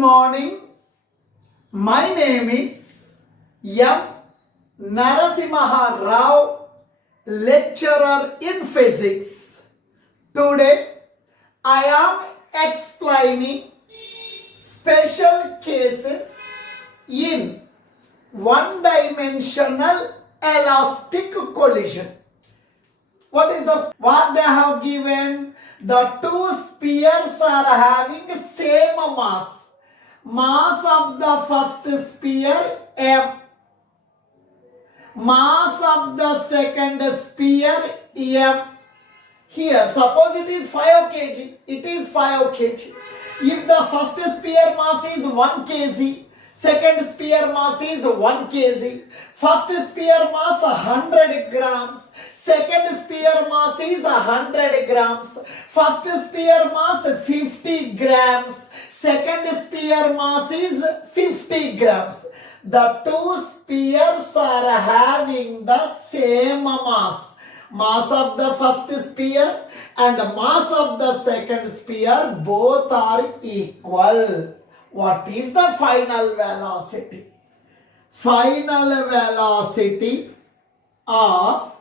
morning. My name is M. Narasimharao, lecturer in physics. Today I am explaining special cases in one-dimensional elastic collision. What they have given? The two spheres are having same mass. Mass of the first sphere m. Mass of the second sphere m. Here, suppose it is 5 kg. It is 5 kg. If the first sphere mass is 1 kg, second sphere mass is 1 kg. First sphere mass 100 grams. Second sphere mass is 100 grams. First sphere mass 50 grams. Second sphere mass is 50 grams. The two spheres are having the same mass. Mass of the first sphere and mass of the second sphere both are equal. What is the final velocity? Final velocity of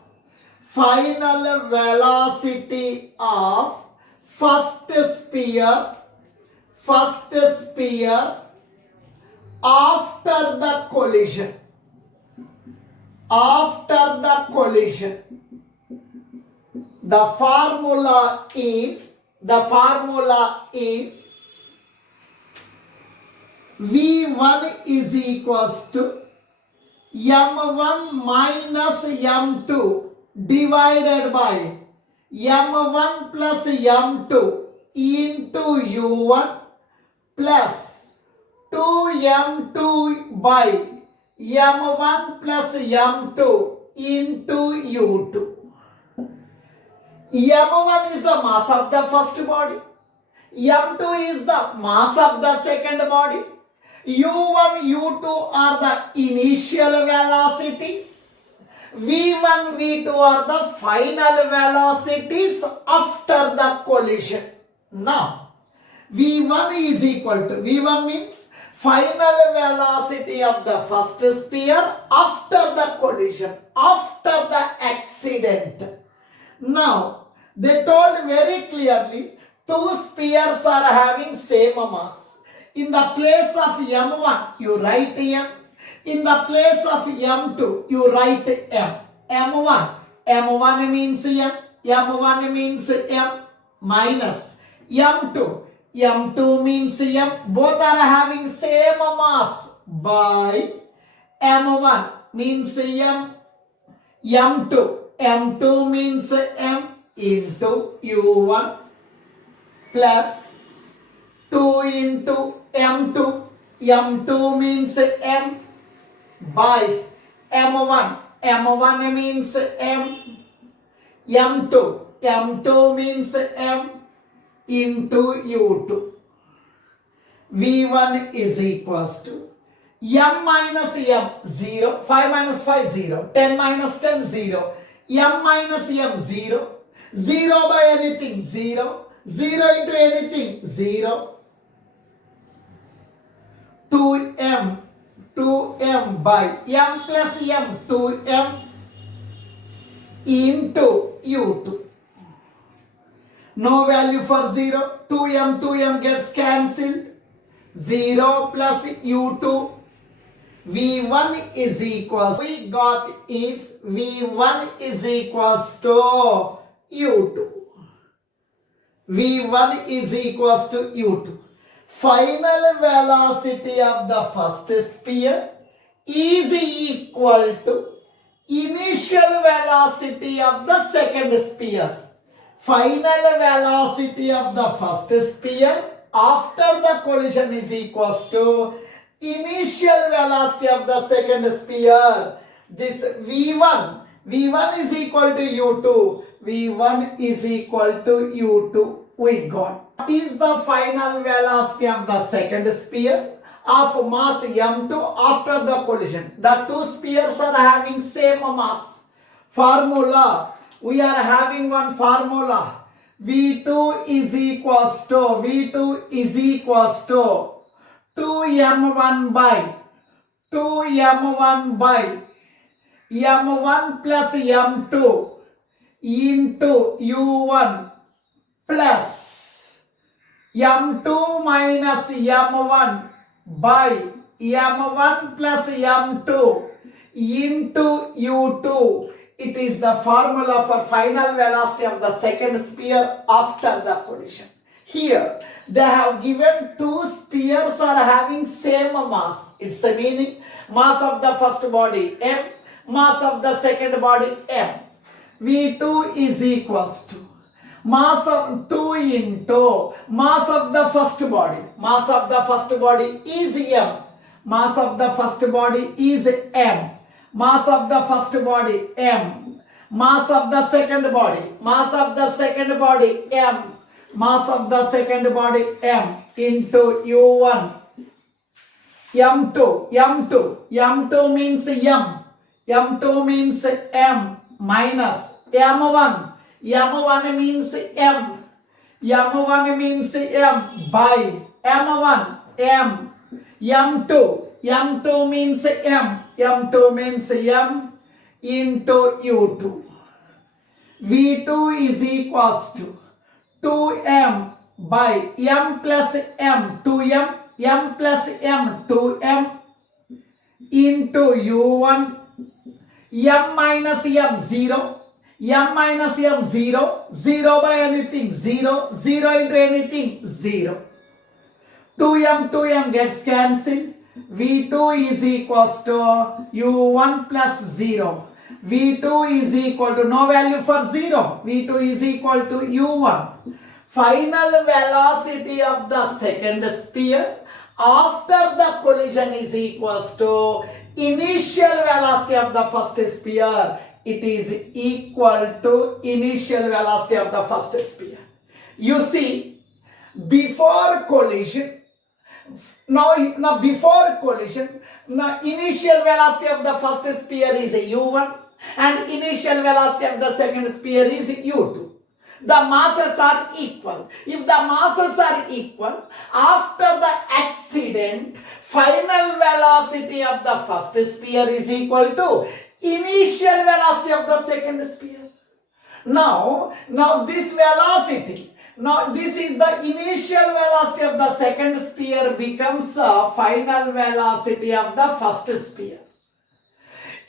first sphere after the collision. The formula is V1 is equals to M1 minus M2 divided by M1 plus M2 into U1 plus 2M2 by M1 plus M2 into U2. M1 is the mass of the first body. M2 is the mass of the second body. U1, U2 are the initial velocities. V1, V2 are the final velocities after the collision. Now, V1 is equal to, V1 means final velocity of the first sphere after the collision, after the accident. Now, they told very clearly, two spheres are having same mass. In the place of M1, you write M. In the place of M2, you write M. M1 means M. M1 means M minus M2. M2 means M. Both are having same mass by M1 means M. M2 means M into U1 plus 2 into M2. M2 means M by M1. M1 means M. M2 means M into U2. V1 is equals to M minus M 0. 5 minus 5 0. 10 minus 10 0. M minus M 0. 0 by anything 0. 0 into anything 0. 2m by M plus M 2m into U2. No value for 0. 2m gets cancelled. 0 plus U2. V1 is equals, we got is V1 is equals to U2. V1 is equals to U2. Final velocity of the first sphere is equal to initial velocity of the second sphere. Final velocity of the first sphere after the collision is equals to initial velocity of the second sphere. This V1 is equal to U2. V1 is equal to U2. We got. What is the final velocity of the second sphere of mass M2 after the collision? The two spheres are having same mass. Formula. We are having one formula. V2 is equals to 2m1 by m1 plus m2 into u1 plus m2 minus m1 by m1 plus m2 into u2. It is the formula for final velocity of the second sphere after the collision. Here they have given two spheres are having same mass. It's a meaning mass of the first body m, mass of the second body m. V2 is equals to mass of 2 into mass of the first body. Mass of the first body is m. Mass of the first body is m. Mass of the first body m. Mass of the second body. Mass of the second body m. Mass of the second body m into u1 m2 means m2 means m minus m1 means m means m by m1 m2 means m2 means m into u2. V2 is equals to 2m by m plus m 2m m plus m 2m into u1 m minus m 0 m minus m 0 0 by anything 0 0 into anything 0. 2m gets cancelled. V2 is equals to u1 plus 0. V2 is equal to no value for 0. V2 is equal to u1. Final velocity of the second sphere after the collision is equals to initial velocity of the first sphere. It is equal to initial velocity of the first sphere. You see, before collision, now before collision, now initial velocity of the first sphere is u1 and initial velocity of the second sphere is u2. The masses are equal. If the masses are equal, after the accident, final velocity of the first sphere is equal to initial velocity of the second sphere. Now this velocity, now this is the initial velocity of the second sphere becomes final velocity of the first sphere.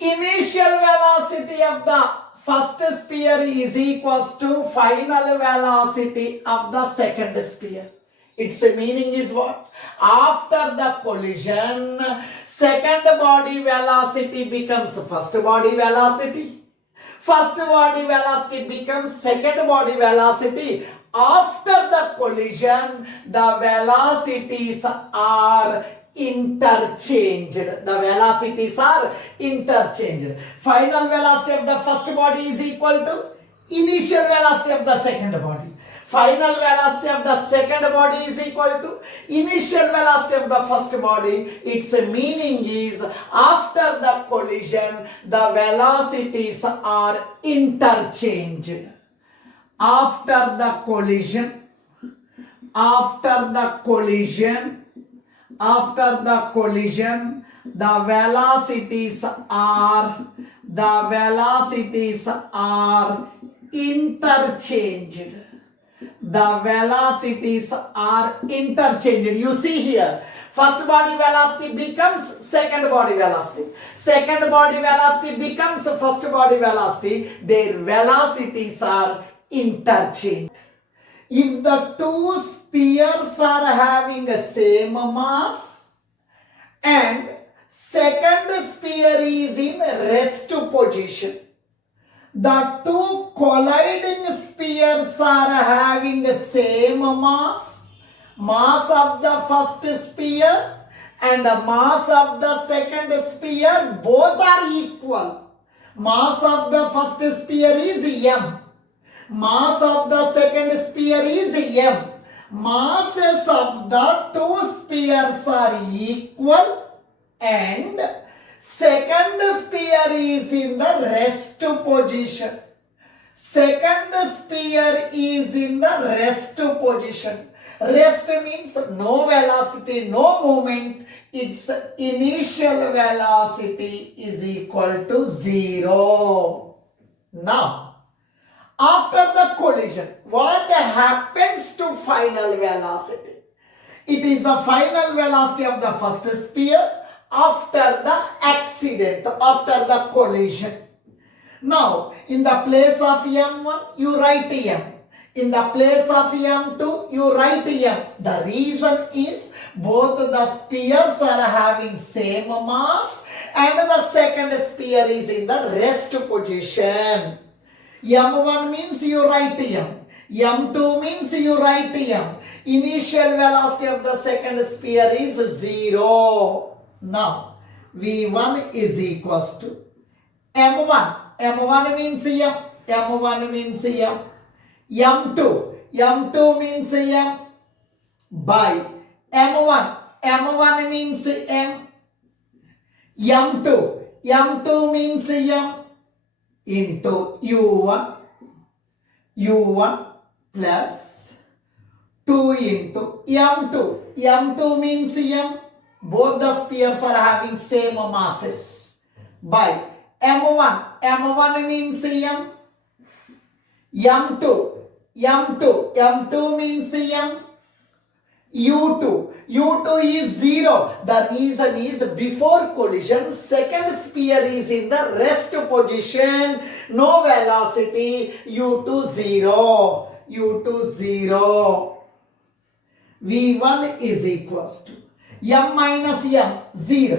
Initial velocity of the first sphere is equals to final velocity of the second sphere. Its meaning is what? After the collision, second body velocity becomes first body velocity. First body velocity becomes second body velocity. After the collision, the velocities are interchanged. The velocities are interchanged. Final velocity of the first body is equal to initial velocity of the second body. Final velocity of the second body is equal to initial velocity of the first body. Its meaning is after the collision, the velocities are interchanged. After the collision, the velocities are interchanged. The velocities are interchanged. You see here, first body velocity becomes second body velocity. Second body velocity becomes first body velocity. Their velocities are interchanged. If the two spheres are having the same mass and second sphere is in rest position, the two colliding spheres are having the same mass, mass of the first sphere and the mass of the second sphere, both are equal. Mass of the first sphere is m. Mass of the second sphere is m. Masses of the two spheres are equal and second sphere is in the rest position. Second sphere is in the rest position. Rest means no velocity, no movement. Its initial velocity is equal to 0. Now, after the collision, what happens to final velocity? It is the final velocity of the first sphere after the accident, after the collision. Now, in the place of m1, you write m. In the place of m2, you write m. The reason is both the spheres are having same mass and the second sphere is in the rest position. m1 means you write m. m2 means you write m. Initial velocity of the second sphere is 0. Now, v1 is equals to m1. m1 means m. m1 means m. m2 means m by m1. m1 means m. m2 means m into u1 plus 2 into m2 means m. Both the spheres are having same masses by m1 means m. m2 means m. u2 is 0. The reason is before collision second sphere is in the rest position, no velocity, u2 0. v1 is equals to m minus m 0.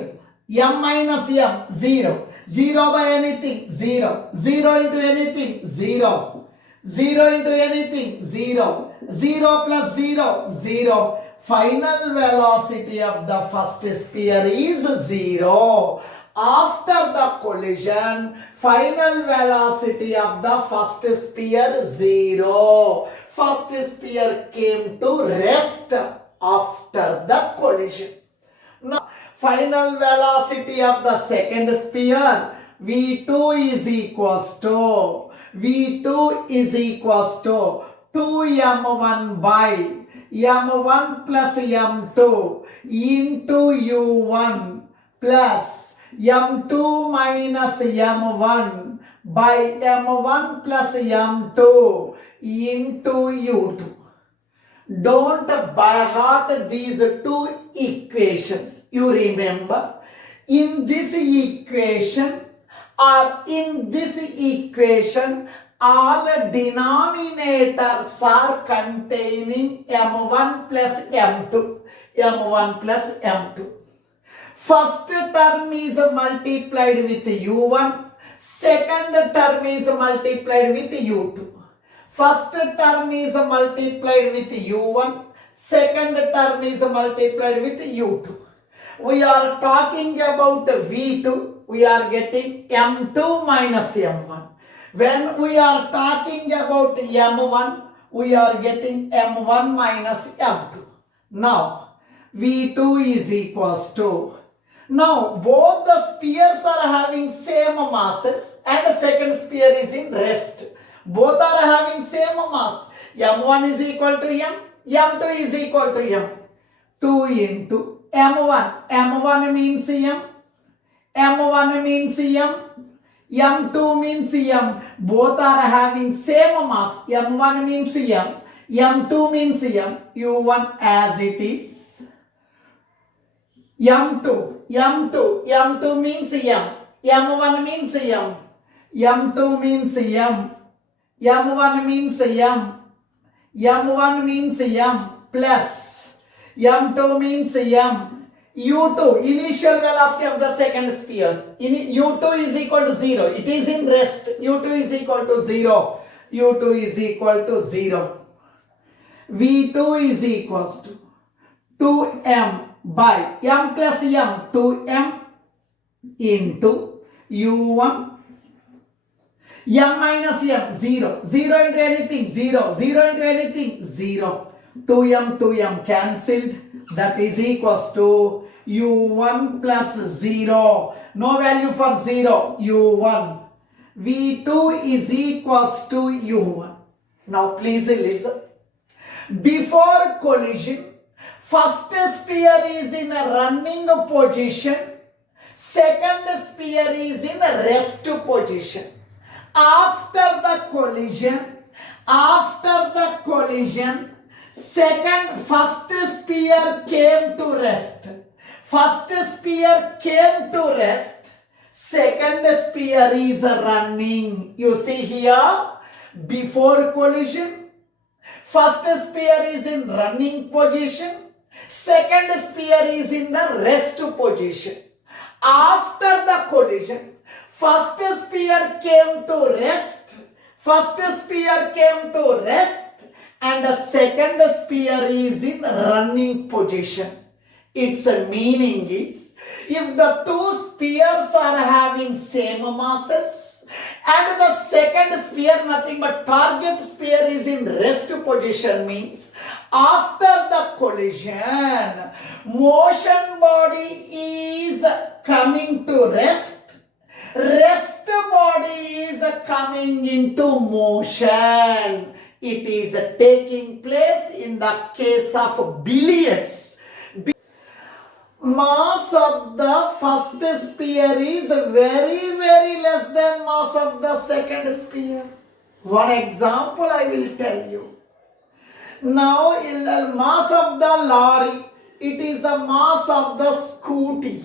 m minus m 0. 0 by anything 0. 0 into anything 0. 0 into anything 0. 0 plus 0. Final velocity of the first sphere is 0. After the collision, final velocity of the first sphere 0. First sphere came to rest after the collision. Now, final velocity of the second sphere, v2 is equals to 2m1 by m1 plus m2 into u1 plus m2 minus m1 by m1 plus m2 into u2. Don't by heart these two equations. You remember, in this equation all denominators are containing m1 plus m2. First term is multiplied with u1, second term is multiplied with u2. First term is multiplied with u1, second term is multiplied with u2. We are talking about v2, we are getting m2 minus m1. When we are talking about m1, we are getting m1 minus m2. Now, v2 is equals to, now both the spheres are having same masses and the second sphere is in rest. Both are having same mass. m1 is equal to m, m2 is equal to m. 2 into m1 means m, m1 means m, m2 means m. Both are having same mass. m1 means m, m2 means m, u1 as it is. m2 means m, m1 means m, m2 means m, m1 means m means m plus m2 means m. u2, initial velocity of the second sphere. u2 is equal to 0. It is in rest. u2 is equal to 0. v2 is equals to 2m by m plus m, 2m into u1 m minus m 0. 0 into anything 0. 0 into anything 0. 2m cancelled. That is equals to u1 plus 0. No value for 0. u1. v2 is equals to u1. Now please listen. Before collision, first sphere is in a running position, second sphere is in a rest position. After the collision, first sphere came to rest. Second sphere is running. You see here, before collision, first sphere is in running position, second sphere is in the rest position. After the collision, first sphere came to rest, and the second sphere is in running position. Its meaning is, if the two spheres are having same masses and the second sphere, nothing but target sphere, is in rest position, means after the collision, motion body is coming to rest body is coming into motion. It is taking place in the case of billiards. Mass of the first sphere is very, very less than mass of the second sphere. One example I will tell you. Now, in the mass of the lorry, it is the mass of the scooty.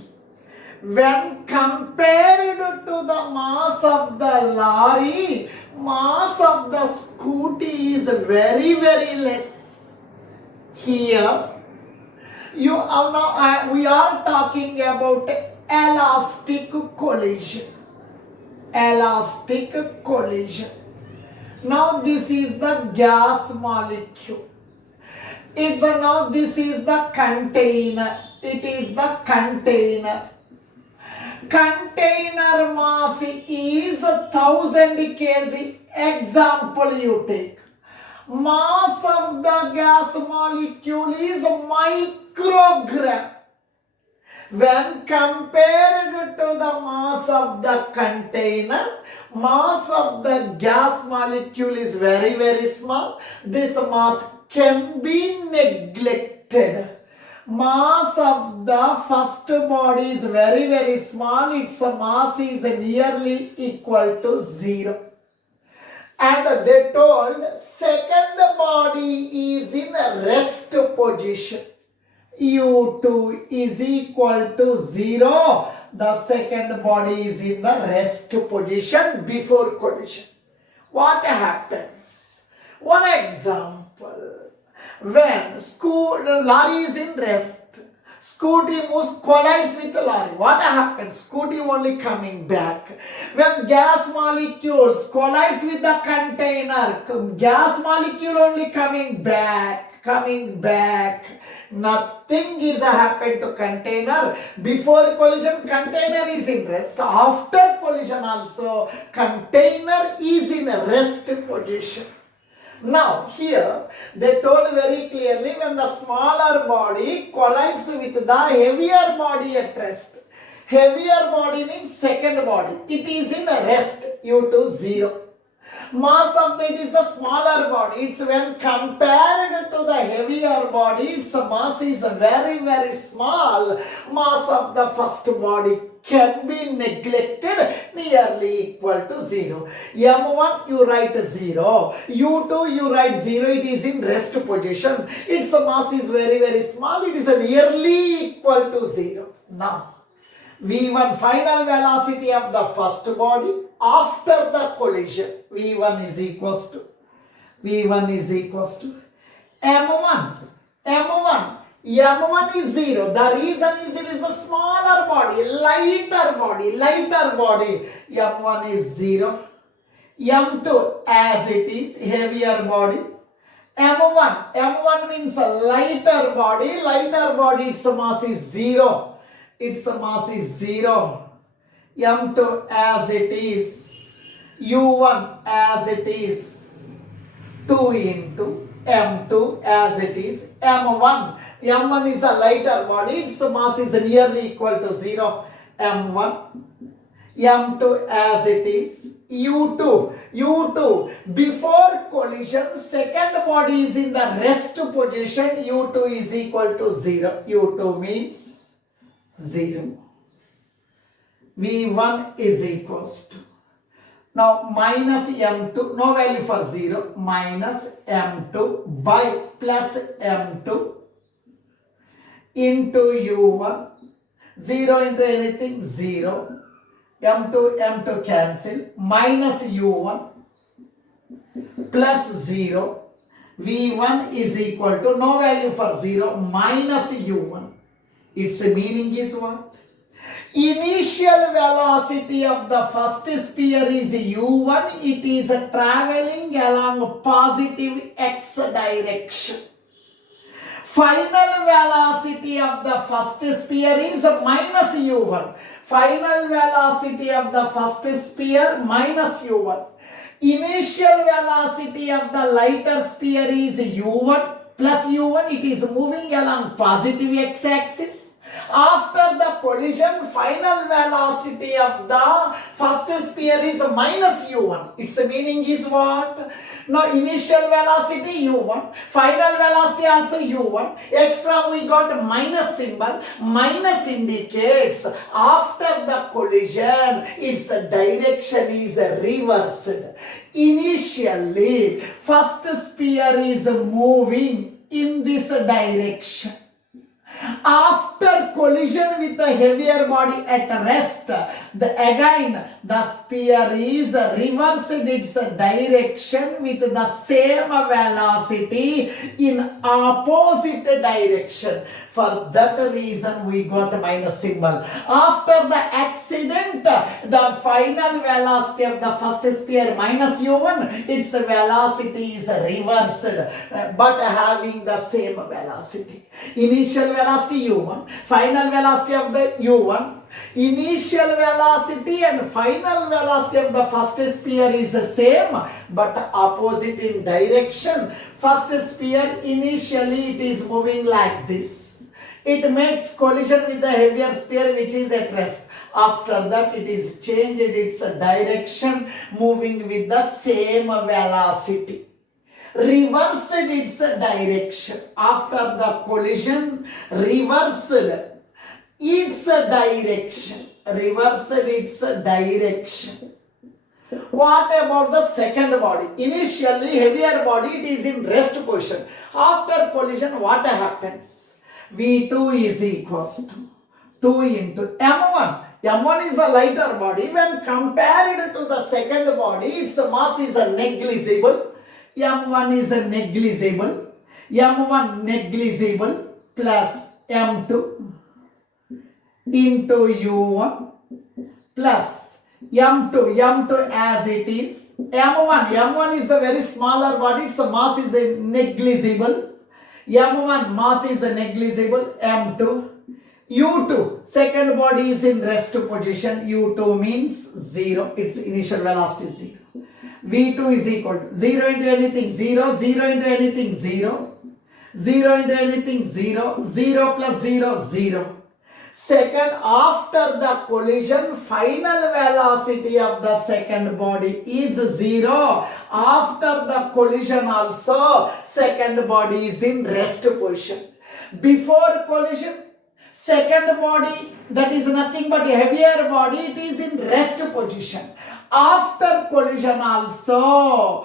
When compared to the mass of the lorry, mass of the scooty is very, very less. Here, we are talking about elastic collision. Now this is the gas molecule. Now this is the container. It is the container. Container mass is 1000 kg. Example you take. Mass of the gas molecule is microgram. When compared to the mass of the container, mass of the gas molecule is very, very small. This mass can be neglected. Mass of the first body is very, very small. Its mass is nearly equal to 0. And they told second body is in rest position. U2 is equal to 0. The second body is in the rest position before collision. What happens? One example. When lorry is in rest, scooty moves, collides with the lorry. What happens? Scooty only coming back. When gas molecules collides with the container, gas molecule only coming back. Nothing is happened to container. Before collision, container is in rest. After collision also, container is in a rest position. Now here they told very clearly, when the smaller body collides with the heavier body at rest. Heavier body means second body. It is in a rest, U2 0. Mass of it is the smaller body. It's when compared to the heavier body, its mass is very, very small. Mass of the first body can be neglected, nearly equal to 0. M1 you write 0. U2 you write 0. It is in rest position. Its mass is very, very small. It is nearly equal to 0. Now, V1 final velocity of the first body after the collision. V1 is equals to M1. M1 is 0. The reason is it is the smaller body, lighter body. M1 is 0. M2 as it is, heavier body. M1 means a lighter body, its mass is 0. M2 as it is, U1 as it is, 2 into M2 as it is, M1 is the lighter body, its mass is nearly equal to 0, M1 m2 as it is, u2 before collision second body is in the rest position, u2 is equal to 0, u2 means 0, v1 is equals to, now minus m2, no value for 0, minus m2 by plus m2 into u1, 0 into anything 0, m2 cancel, minus u1 plus 0, v1 is equal to, no value for 0, minus u1. Its meaning is what? Initial velocity of the first sphere is u1, it is traveling along positive x direction. Final velocity of the first sphere is minus u1. Final velocity of the first sphere minus u1. Initial velocity of the lighter sphere is u1 plus u1. It is moving along positive x-axis. After the collision, final velocity of the first sphere is minus u1. Its meaning is what? Now initial velocity u1, final velocity also u1, extra we got minus symbol. Minus indicates after the collision its direction is reversed. Initially first sphere is moving in this direction. After collision with the heavier body at rest, again the sphere is reversed its direction with the same velocity in opposite direction. For that reason we got minus symbol. After the accident, the final velocity of the first sphere minus u1, its velocity is reversed but having the same velocity. Initial velocity u1, final velocity of the u1, initial velocity and final velocity of the first sphere is the same but opposite in direction. First sphere initially it is moving like this. It makes collision with the heavier sphere which is at rest. After that it is changed its direction moving with the same velocity. Reversed its direction. After the collision, reversed its direction. Reversed its direction. What about the second body? Initially, heavier body, it is in rest position. After collision, what happens? V2 is equals to 2 into M1. M1 is the lighter body. When compared to the second body, its mass is negligible. M1 is negligible. M1 negligible plus M2 into U1 plus M2 as it is. M1 is a very smaller body. Its mass is negligible. M1 mass is negligible. M2. U2 second body is in rest position. U2 means 0. Its initial velocity is 0. V2 is equal to 0 into anything 0, 0 into anything 0, 0 into anything 0, 0 plus 0, 0. Second, after the collision, final velocity of the second body is 0. After the collision also, second body is in rest position. Before collision, second body, that is nothing but a heavier body, it is in rest position. After collision also,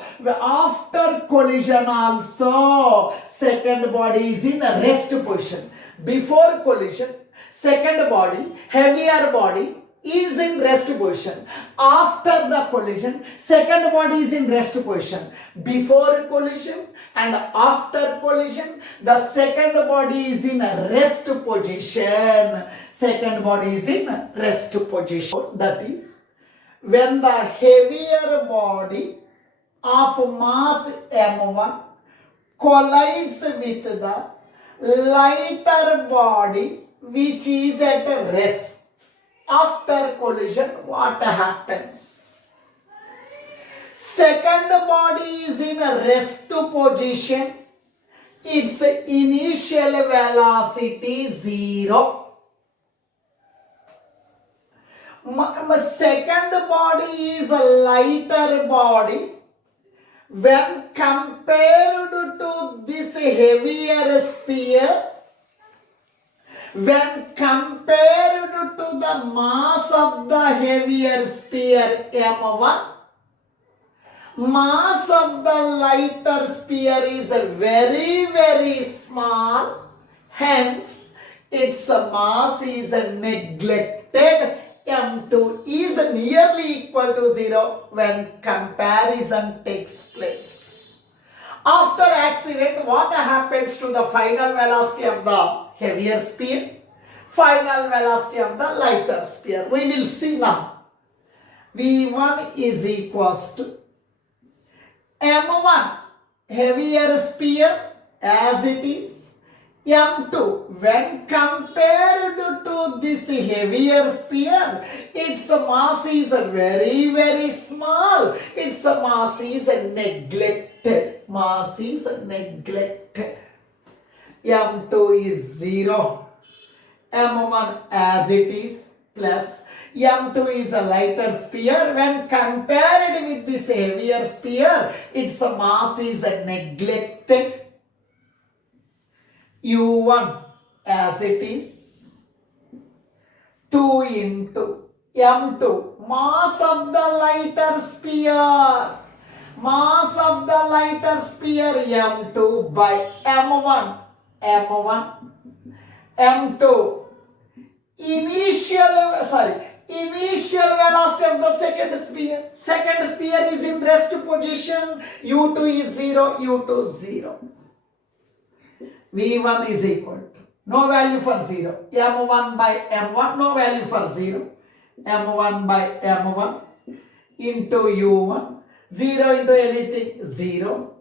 second body is in a rest position. Before collision, second body, heavier body is in rest position. After the collision, second body is in rest position. Before collision and after collision, the second body is in a rest position. Second body is in rest position. That is, when the heavier body of mass M1 collides with the lighter body which is at rest. After collision, what happens? Second body is in a rest position. Its initial velocity 0. My second body is a lighter body when compared to this heavier sphere. When compared to the mass of the heavier sphere m1, mass of the lighter sphere is very, very small. Hence, its mass is neglected. M2 is nearly equal to 0 when comparison takes place. After accident, what happens to the final velocity of the heavier sphere? Final velocity of the lighter sphere. We will see now. V1 is equals to M1 heavier sphere as it is. M2 when compared to this heavier sphere, its mass is very, very small. Its mass is neglected. Mass is neglected. M2 is 0. M1 as it is plus M2 is a lighter sphere. When compared with this heavier sphere, its mass is neglected. U1 as it is 2 into M2 mass of the lighter sphere. Mass of the lighter sphere M2 by M1. M2 initial velocity of the second sphere. Second sphere is in rest position. U2 is 0. U2 0. V1 is equal to, no value for 0, M1 by M1, no value for 0, M1 by M1 into U1, 0 into anything, 0,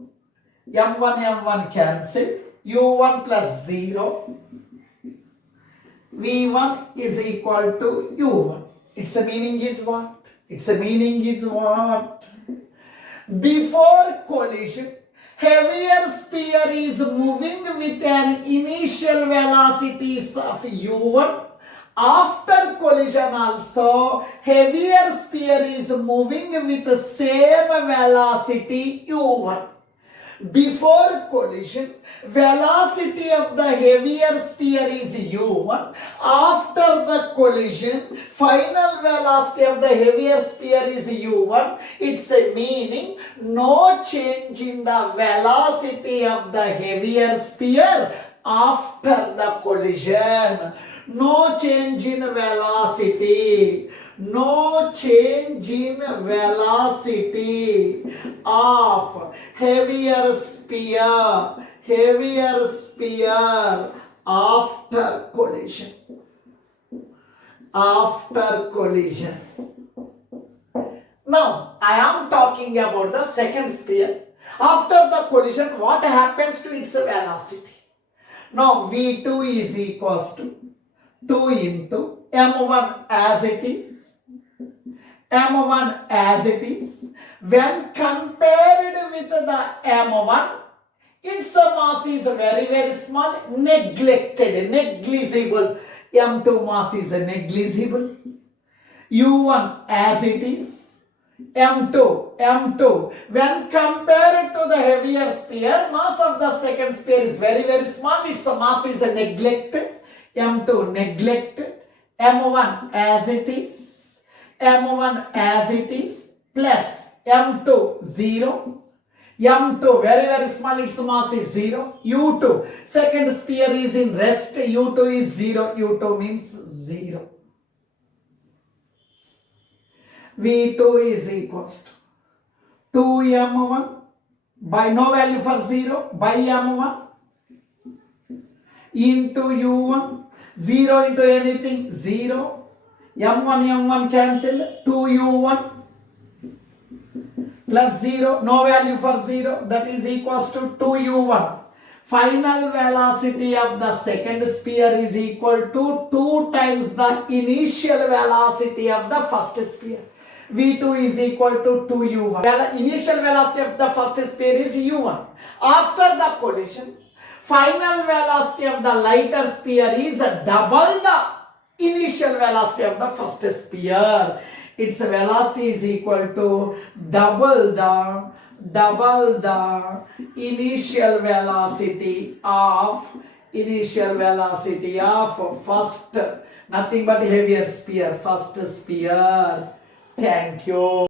M1 cancel, U1 plus 0, V1 is equal to U1. Its meaning is what? Its meaning is what? Before collision, heavier sphere is moving with an initial velocity of u1. After collision also, heavier sphere is moving with the same velocity u1. Before collision, velocity of the heavier sphere is u1. After the collision, final velocity of the heavier sphere is u1. It's a meaning no change in the velocity of the heavier sphere after the collision. No change in velocity. No change in velocity of heavier sphere after collision. After collision. Now, I am talking about the second sphere. After the collision, what happens to its velocity? Now, V2 is equals to 2 into M1 as it is. M1 as it is. When compared with the M1, its mass is very, very small, neglected, negligible. M2 mass is negligible. U1 as it is. M2. When compared to the heavier sphere, mass of the second sphere is very, very small. Its mass is neglected. M2 neglected. M1 as it is. M1 as it is plus M2 0. M2 very, very small, its mass is 0. U2 second sphere is in rest. U2 is 0. U2 means 0. V2 is equals to 2M1 by no value for 0 by M1 into U1. 0 into anything, 0. M1 cancel, 2U1 plus 0, no value for 0, that is equals to 2U1. Final velocity of the second sphere is equal to 2 times the initial velocity of the first sphere. V2 is equal to 2U1. Initial velocity of the first sphere is U1. After the collision, final velocity of the lighter sphere is double the initial initial velocity of the first sphere. Its velocity is equal to double the initial velocity of first, nothing but heavier sphere, first sphere. Thank you.